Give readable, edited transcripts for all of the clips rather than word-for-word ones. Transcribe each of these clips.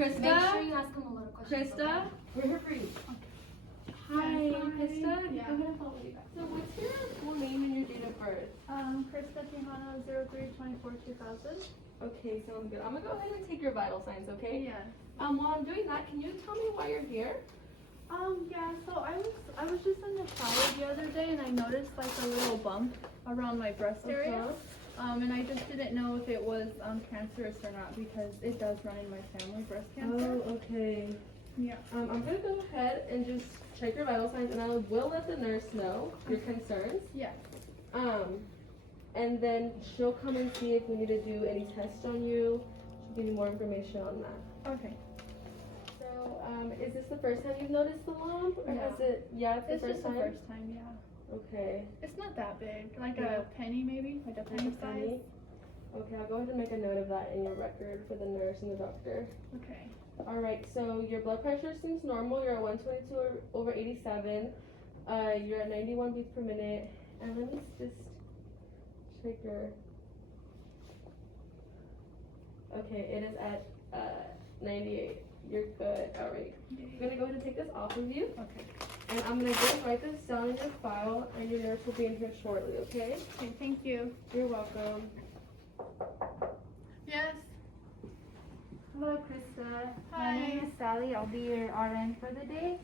Krista? Make sure you ask them a lot of questions. Krista? Okay? We're here for you. Hi, Krista. Yeah. Go ahead and follow me back. So what's your full name and your date of birth? Krista Tejano, 03/24/2000. Okay, sounds good. I'm gonna go ahead and take your vital signs, okay? Yeah. While I'm doing that, can you tell me why you're here? Yeah, so I was just in the shower the other day and I noticed like a little bump around my breast area. And I just didn't know if it was cancerous or not because it does run in my family, breast cancer. Oh, okay. Yeah. I'm gonna go ahead and just check your vital signs, and I will let the nurse know your concerns. Yeah. And then she'll come and see if we need to do any tests on you. She'll give you more information on that. Okay. So, is this the first time you've noticed the lump, or Yeah. has it? Yeah, it's the It's first just time. the first time, yeah. Okay. It's not that big, like Yeah. a penny maybe, like a Like penny a size. penny? Okay, I'll go ahead and make a note of that in your record for the nurse and the doctor. Okay. All right, so your blood pressure seems normal. You're at 122/87. You're at 91 beats per minute. And let me just check your. Okay, it is at 98. You're good. All right. I'm gonna go ahead and take this off of you, Okay. and I'm gonna go and write this down in your file, and your nurse will be in here shortly. Okay? Okay, thank you. You're welcome. Yes. Hello, Krista. Hi. My name is Sally. I'll be your RN for the day.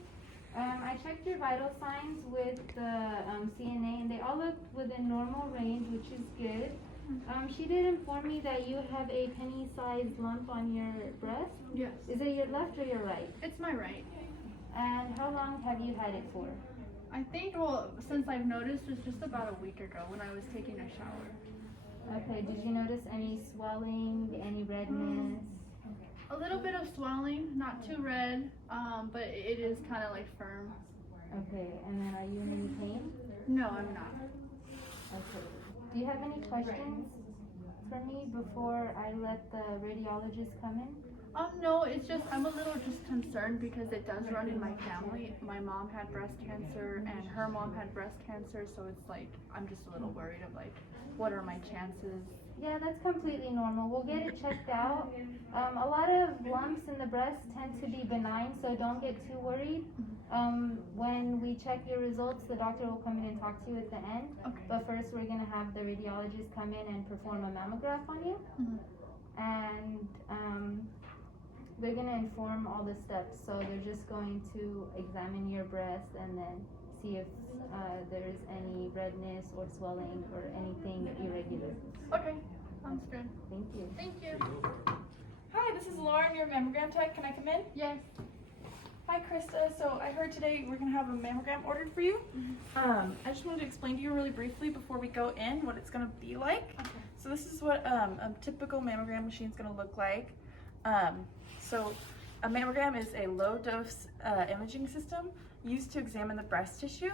I checked your vital signs with the CNA, and they all look within normal range, which is good. She did inform me that you have a penny-sized lump on your breast. Yes. Is it your left or your right? It's my right. And how long have you had it for? I think, well, since I've noticed, it's just about a week ago when I was taking a shower. Okay, did you notice any swelling, any redness? A little bit of swelling, not too red, but it is kind of like firm. Okay, and then are you in any pain? No, I'm not. Okay. Do you have any questions for me before I let the radiologist come in? No, it's just, I'm a little just concerned because it does run in my family. My mom had breast cancer and her mom had breast cancer, so it's like, I'm just a little worried of like, what are my chances? Yeah, that's completely normal. We'll get it checked out. A lot of lumps in the breast tend to be benign, so don't get too worried. When we check your results, the doctor will come in and talk to you at the end. Okay. But first, we're going to have the radiologist come in and perform a mammogram on you. And they're going to inform all the steps. So they're just going to examine your breast and then see if there's any redness or swelling or anything irregular. Okay, sounds good. Thank you. Thank you. Hi, this is Lauren, your mammogram tech. Can I come in? Yes. Hi, Krista. So I heard today we're gonna have a mammogram ordered for you. I just wanted to explain to you really briefly before we go in what it's gonna be like. Okay. So this is what a typical mammogram machine is gonna look like. So a mammogram is a low-dose imaging system used to examine the breast tissue,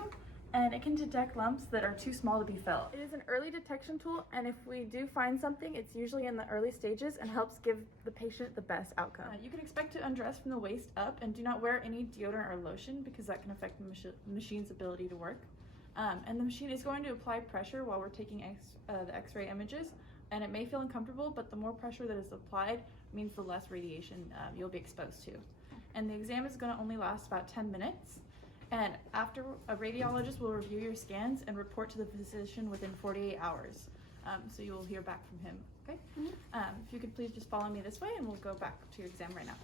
and it can detect lumps that are too small to be felt. It is an early detection tool, and if we do find something, it's usually in the early stages and helps give the patient the best outcome. You can expect to undress from the waist up and do not wear any deodorant or lotion because that can affect the machine's ability to work. And the machine is going to apply pressure while we're taking the x-ray images, and it may feel uncomfortable, but the more pressure that is applied means the less radiation you'll be exposed to. And the exam is going to only last about 10 minutes. And after, a radiologist will review your scans and report to the physician within 48 hours. So you will hear back from him, okay? If you could please just follow me this way and we'll go back to your exam right now.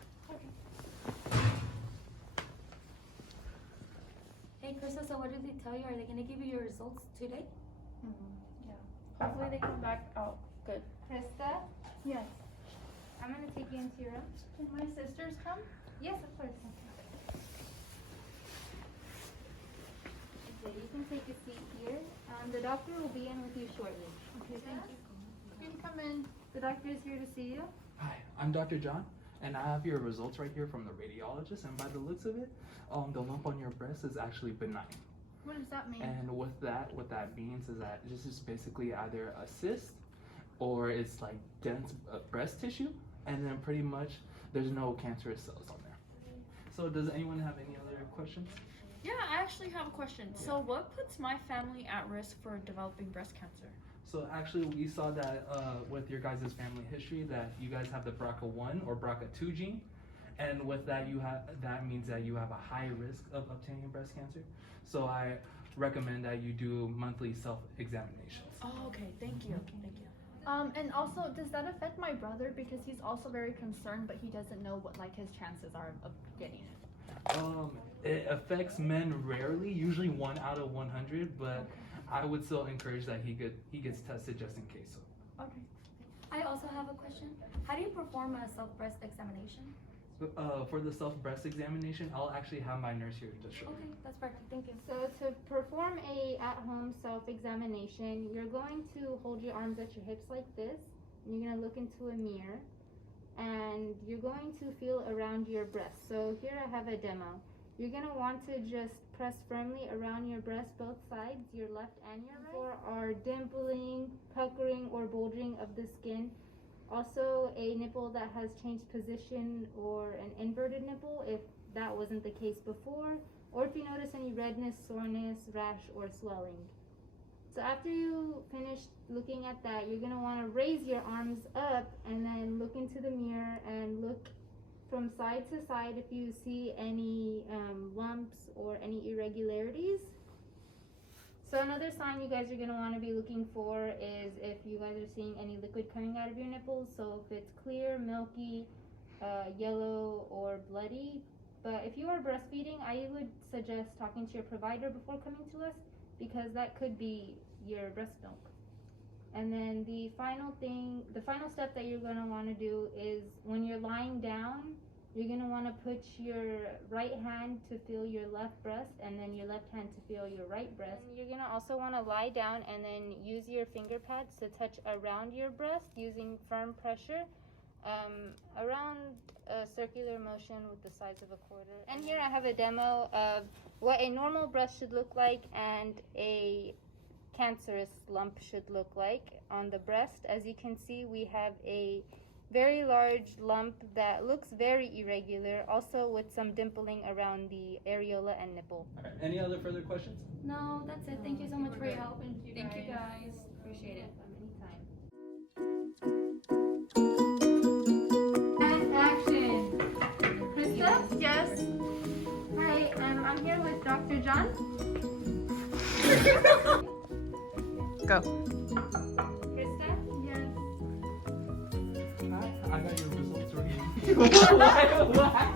Hey, Krista, so what did they tell you? Are they going to give you your results today? Yeah. Hopefully they come back out good. Krista, Yes. I'm going to take you into your room. Can my sisters come? Yes, of course. Okay, you can take a seat here. The doctor will be in with you shortly. Okay, thank you. You can come in. The doctor is here to see you. Hi, I'm Dr. John, and I have your results right here from the radiologist, and by the looks of it, the lump on your breast is actually benign. What does that mean? And what that means is that this is basically either a cyst or it's like dense breast tissue, and then pretty much there's no cancerous cells on there. So does anyone have any other questions? Yeah, I actually have a question. So what puts my family at risk for developing breast cancer? So actually we saw that with your guys' family history that you guys have the BRCA1 or BRCA2 gene, and with that that means that you have a high risk of obtaining breast cancer. So I recommend that you do monthly self-examinations. Oh, okay. Thank you. Thank you. And also, does that affect my brother because he's also very concerned, but he doesn't know what like his chances are of getting it? It affects men rarely, usually 1 out of 100, but I would still encourage that he gets tested just in case. Okay. I also have a question. How do you perform a self-breast examination? For the self-breast examination, I'll actually have my nurse here to show you. Okay, that's perfect. Thank you. So to perform a at-home self-examination, you're going to hold your arms at your hips like this. And you're gonna look into a mirror, and you're going to feel around your breast. So here I have a demo. You're gonna want to just press firmly around your breast, both sides, your left and your right, for our dimpling, puckering, or bulging of the skin. Also, a nipple that has changed position or an inverted nipple if that wasn't the case before, or if you notice any redness, soreness, rash, or swelling. So after you finish looking at that, you're going to want to raise your arms up and then look into the mirror and look from side to side if you see any lumps or any irregularities. So another sign you guys are going to want to be looking for is if you guys are seeing any liquid coming out of your nipples. So if it's clear, milky, yellow, or bloody. But if you are breastfeeding, I would suggest talking to your provider before coming to us, because that could be your breast milk. And then the final step that you're going to want to do is when you're lying down, you're going to want to put your right hand to feel your left breast and then your left hand to feel your right breast. And you're going to also want to lie down and then use your finger pads to touch around your breast using firm pressure around a circular motion with the size of a quarter. And here I have a demo of what a normal breast should look like and a cancerous lump should look like on the breast. As you can see, we have a very large lump that looks very irregular, also with some dimpling around the areola and nipple. All right. Any other further questions? No, that's it. Thank you so much for your help. Thank you guys. Appreciate it. And action! Krista? Yes. Hi, I'm here with Dr. John. Go. Krista? Yes. I got your results ready. What?